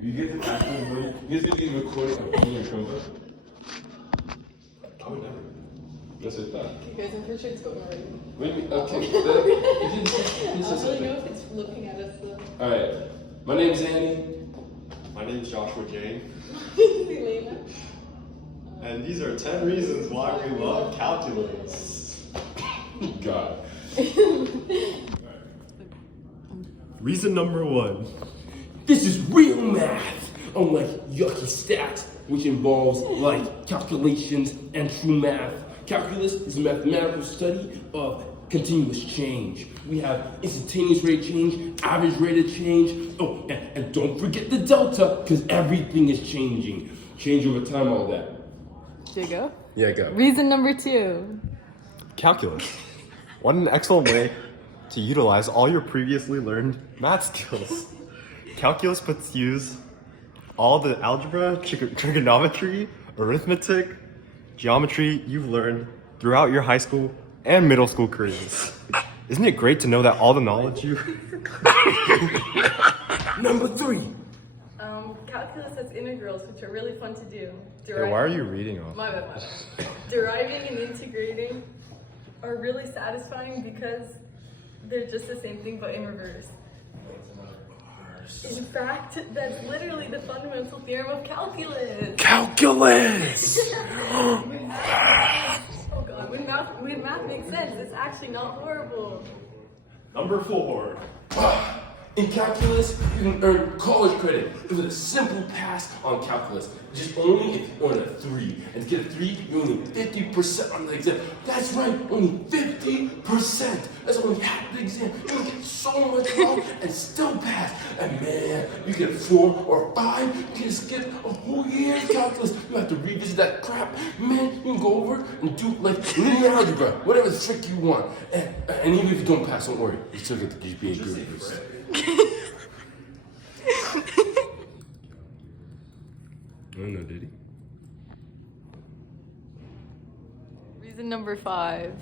You get the actual, you get the recording on your Chromebook? Oh, no. That's what I thought. Okay, guys, I'm pretty sure it's going already. Wait, okay. I don't really know if it's looking at us though. Alright, my name's Annie. My name's Joshua Jane, Elena. and these are 10 reasons why we love calculus. God. Reason number 1. This is real math, unlike yucky stats, which involves like calculations and true math. Calculus is a mathematical study of continuous change. We have instantaneous rate of change, average rate of change. Oh, and don't forget the delta, because everything is changing. Change over time, all that. There you go. Yeah, go. Reason number 2. Calculus. What an excellent way to utilize all your previously learned math skills. Calculus puts to use all the algebra, trigonometry, arithmetic, geometry you've learned throughout your high school and middle school careers. Isn't it great to know that all the knowledge you... Number 3. Calculus has integrals, which are really fun to do. Hey, why are you reading off? My bad. Deriving and integrating are really satisfying because they're just the same thing but in reverse. In fact, that's literally the fundamental theorem of calculus. Calculus! Oh god, when math makes sense, it's actually not horrible. Number 4. In calculus, you can earn college credit with a simple pass on calculus. Just only if you earn a 3. And to get a 3, you're only 50% on the exam. That's right, only 50%. That's only half the exam. You can get so much wrong and still pass. And man, you get 4 or 5, you can skip a whole year of calculus. You don't have to revisit that crap. Man, you can go over and do like linear algebra, whatever trick you want. And even if you don't pass, don't worry. You still get the GPA good. I don't know, did he? Reason number 5.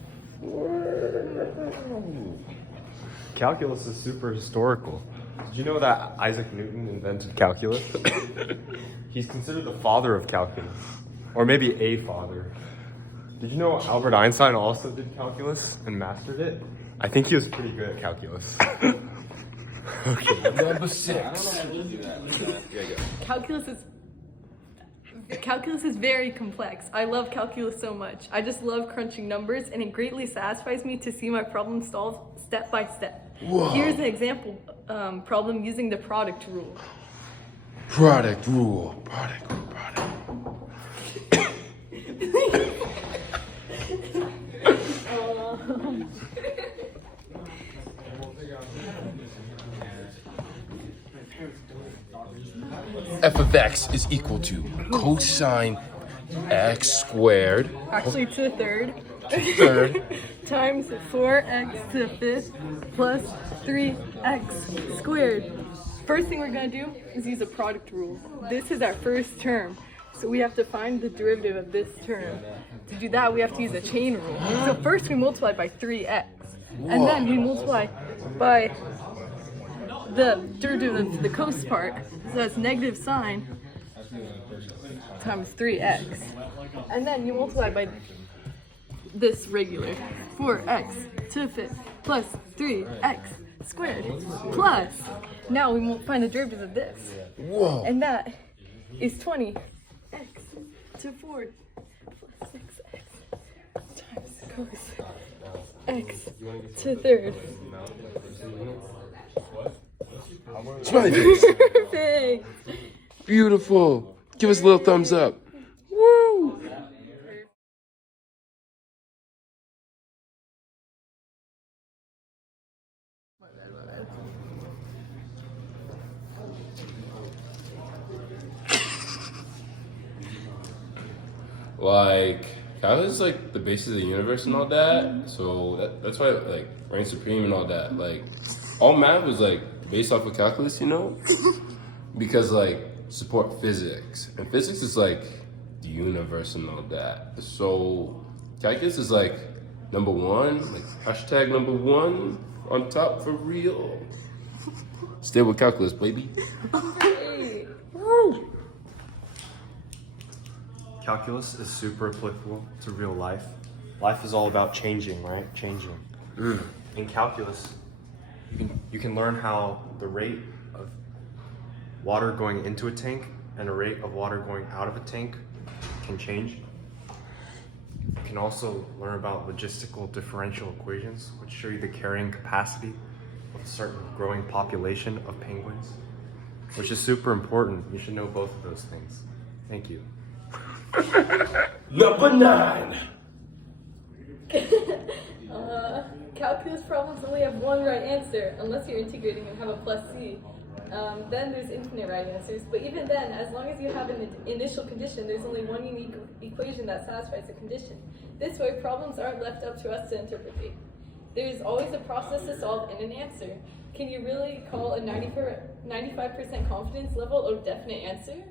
Calculus is super historical. Did you know that Isaac Newton invented calculus? He's considered the father of calculus. Or maybe a father. Did you know Albert Einstein also did calculus and mastered it? I think he was pretty good at calculus. Okay, number 6. Calculus is very complex. I love calculus so much. I just love crunching numbers, and it greatly satisfies me to see my problem solved step by step. Whoa. Here's an example problem using the product rule. Product rule. F of x is equal to cosine x squared. Actually, to the third. Third. Times 4x to the 5th plus 3x squared. First thing we're going to do is use a product rule. This is our first term, so we have to find the derivative of this term. To do that, we have to use a chain rule. So first we multiply by 3x, and then we multiply by the derivative of the cos part, so that's negative sine times 3x. And then you multiply by this regular, 4x to the 5th plus 3x squared plus, now we will find the derivative of this. Whoa. And that is 20x to 4 plus 6x times cos x to the third. Smiley face. Perfect! Beautiful. Give us a little thumbs up. Woo! Like, calculus is like the basis of the universe and all that. So that's why it, like, reigns supreme and all that. Like, all math was like based off of calculus, you know? Because like support physics. And physics is like the universe and all that. So calculus is like number one, like hashtag number one on top for real. Stay with calculus, baby. Great. Woo! Calculus is super applicable to real life. Life is all about changing, right? Changing. In calculus, you can learn how the rate of water going into a tank and a rate of water going out of a tank can change. You can also learn about logistical differential equations, which show you the carrying capacity of a certain growing population of penguins, which is super important. You should know both of those things. Thank you. Number 9. Calculus problems only have one right answer, unless you're integrating and have a plus c. Then there's infinite right answers, but even then, as long as you have an initial condition, there's only one unique equation that satisfies the condition. This way, problems aren't left up to us to interpret. There is always a process to solve and an answer. Can you really call a 95% confidence level a definite answer?